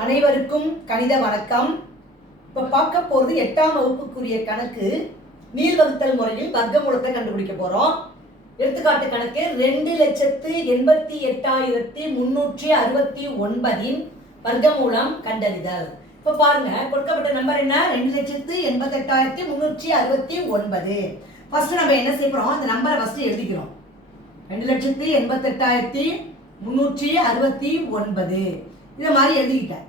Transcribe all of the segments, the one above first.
அனைவருக்கும் கணித வணக்கம். இப்போ பார்க்க போகிறது எட்டாம் வகுப்புக்குரிய கணக்கு. நீள்வகுத்தல் முறையில் வர்க்கமூலத்தை கண்டுபிடிக்க போகிறோம் எடுத்துக்காட்டு கணக்கு ரெண்டு லட்சத்து எண்பத்தி எட்டாயிரத்தி முன்னூற்றி அறுபத்தி ஒன்பதின் வர்க்கமூலம் கண்டறிதல். இப்போ பாருங்க கொடுக்கப்பட்ட நம்பர் என்ன? ரெண்டு லட்சத்து எண்பத்தெட்டாயிரத்தி முன்னூற்றி அறுபத்தி ஒன்பது. ஃபர்ஸ்ட் நம்ம என்ன செய்யறோம் அந்த நம்பரை ஃபர்ஸ்ட் எழுதிக்கிறோம். ரெண்டு லட்சத்து எண்பத்தெட்டாயிரத்தி முந்நூற்றி அறுபத்தி ஒன்பது. இதை மாதிரி எழுதிக்கிட்டேன்.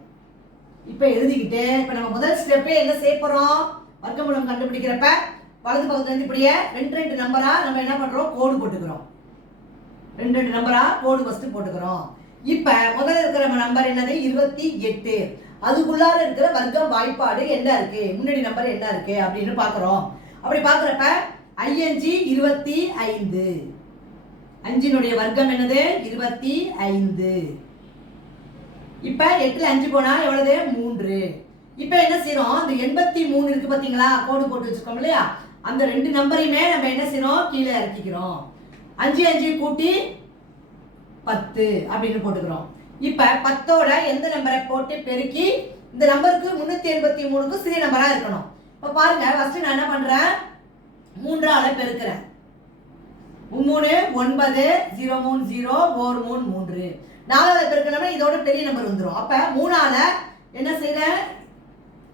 இப்போ எழுதிக்கிட்டு இப்போ நம்ம முதல் ஸ்டெப்பே என்ன செய்ய போகிறோம் வர்க்கமூலம் கண்டுபிடிக்கிறப்ப வலது பக்கத்துலேருந்து இப்படியே ரெண்டு ரெண்டு நம்பராக நம்ம என்ன பண்ணுறோம் கோடு போட்டுக்கிறோம். ரெண்டு ரெண்டு நம்பராக கோடு ஃபஸ்ட்டு போட்டுக்கிறோம். இப்போ முதல்ல இருக்கிற நம்பர் என்னது? இருபத்தி எட்டு. அதுக்குள்ளார இருக்கிற வர்க்கம் வாய்ப்பாடு என்ன இருக்கு? முன்னாடி நம்பர் என்ன இருக்கு? அப்படின்னு பார்க்குறோம் அப்படி பார்க்குறப்ப ஐஎன்ஜி இருபத்தி ஐந்து. அஞ்சினுடைய வர்க்கம் என்னது? இருபத்தி ஐந்து. இப்போ எட்டில் அஞ்சு போனால் எவ்வளவு? மூன்று. இப்போ என்ன செய்யறோம் இந்த எண்பத்தி மூணு இருக்கு பார்த்தீங்களா கோடு போட்டு வச்சிருக்கோம் இல்லையா? அந்த ரெண்டு நம்பரையுமே நம்ம என்ன செய்யறோம் கீழே இறக்கிக்கிறோம். அஞ்சு அஞ்சு கூட்டி பத்து அப்படின்னு போட்டுக்கிறோம். இப்போ பத்தோட எந்த நம்பரை போட்டு பெருக்கி இந்த நம்பருக்கு முந்நூற்றி எண்பத்தி மூணுக்கும் சிறிய நம்பராக இருக்கணும். இப்போ பாருங்க ஃபர்ஸ்ட் நான் என்ன பண்ணுறேன் மூன்றால பெருக்கிறேன். மூணு ஒன்பது ஜீரோ மூணு ஜீரோ ஓர் மூணு மூன்று. நாலாவது பெருக்கணும்னா இதோட பெரிய நம்பர் வந்துடும் அப்ப மூணால என்ன செய்யறேன்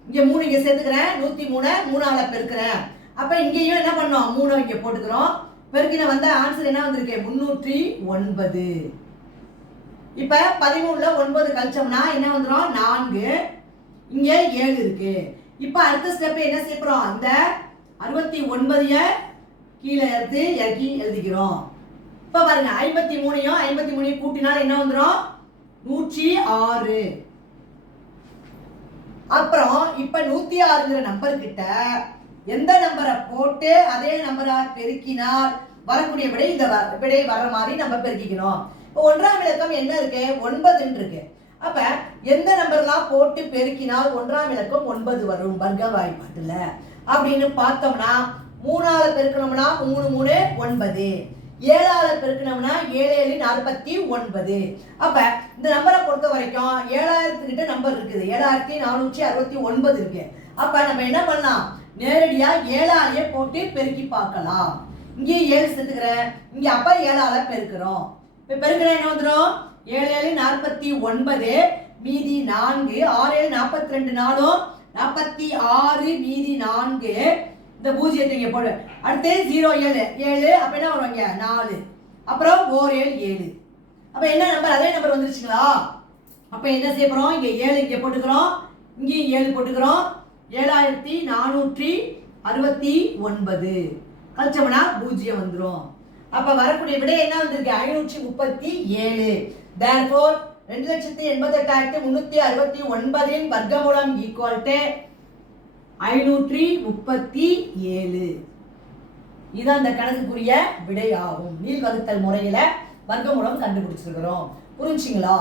இங்க மூணு இங்க சேர்த்துக்கிறேன். நூத்தி மூணு மூணால பெருக்கிறேன். அப்ப இங்கேயும் என்ன பண்ணோம்? மூணு இங்க போட்டுக்கிறோம். பெருக்கின வந்த ஆன்சர் என்ன வந்திருக்கு? முன்னூற்றி ஒன்பது. இப்ப பதிமூணுல ஒன்பது கழிச்சோம்னா என்ன வந்துடும் நான்கு. இங்க ஏழு இருக்கு. இப்ப அடுத்த ஸ்டெப் என்ன செய்யறோம் அந்த அறுபத்தி ஒன்பதைய கீழே எடுத்து இறக்கி எழுதிக்கிறோம். இப்ப பாருங்க ஐம்பத்தி மூணையும் ஐம்பத்தி மூணையும் கூட்டினால் என்ன வந்துடும் நூற்றி ஆறு. அப்புறம் இப்ப நூத்தி ஆறுங்கிற நம்பர் கிட்ட எந்த நம்பரை போட்டு அதே நம்பரா பெருக்கினால் வரக்கூடிய விடை இந்த வ- விடை வர்ற மாதிரி நம்ம பெருக்கிக்கணும். இப்போ ஒன்றாம் இலக்கம் என்ன இருக்கு? ஒன்பதுன்னு இருக்கு. அப்ப எந்த நம்பர்லாம் போட்டு பெருக்கினால் ஒன்றாம் இலக்கம் ஒன்பது வரும்? வர்க்க வாய்ப்பாட்டுல அப்படின்னு பார்த்தோம்னா மூணால பெருக்கணும்னா மூணு மூணு ஒன்பது. ஏழால பெருக்கணும்னா ஏழு ஏழு நாற்பத்தி ஒன்பது. அப்போ இந்த நம்பரை பொறுத்த வரைக்கும் ஏழாயிரத்துக்கிட்ட நம்பர் இருக்குது. ஏழாயிரத்தி நானூற்றி அறுபத்தி ஒன்பது இருக்கு. அப்போ நம்ம என்ன பண்ணலாம்? நேரடியாக ஏழாலையே போட்டு பெருக்கி பார்க்கலாம். இங்கே ஏழு சேர்த்துக்கிறேன் இங்கே அப்போ ஏழால பெருக்கிறோம். இப்போ பெருக்கிற என்ன வந்துடும் ஏழு ஏழு நாற்பத்தி ஒன்பது மீதி நான்கு. ஆறு ஏழு நாற்பத்தி ரெண்டு நாளும் நாற்பத்தி ஆறு மீதி நான்கு. இந்த பூஜ்ஜியத்தை இங்கே போடு. அடுத்து ஜீரோ ஏழு. ஏழு அப்போ என்ன வருவாங்க நாலு. அப்புறம் ஓர் ஏழு ஏழு. அப்போ என்ன நம்பர் அதே நம்பர் வந்துருச்சுங்களா? அப்போ என்ன செய்ய போகிறோம் இங்கே ஏழு இங்கே போட்டுக்கிறோம். இங்கேயும் ஏழு போட்டுக்கிறோம். ஏழாயிரத்தி நானூற்றி அறுபத்தி ஒன்பது. கழிச்சோம்னா பூஜ்ஜியம் வந்துடும் அப்போ வரக்கூடிய விட என்ன வந்திருக்கு? ஐநூற்றி முப்பத்தி ஏழு. தேர்ஃபோர் ரெண்டு லட்சத்தி எண்பத்தெட்டாயிரத்தி முந்நூற்றி அறுபத்தி ஒன்பதின் வர்க்கமூலம் ஈக்குவல் டு ஐநூற்றி முப்பத்தி ஏழு. இது அந்த கணக்குக்குரிய விடை ஆகும் நீள் வகுத்தல் முறையில வர்க்கமூலம் கண்டுபிடிச்சிருக்கிறோம். புரிஞ்சுங்களா?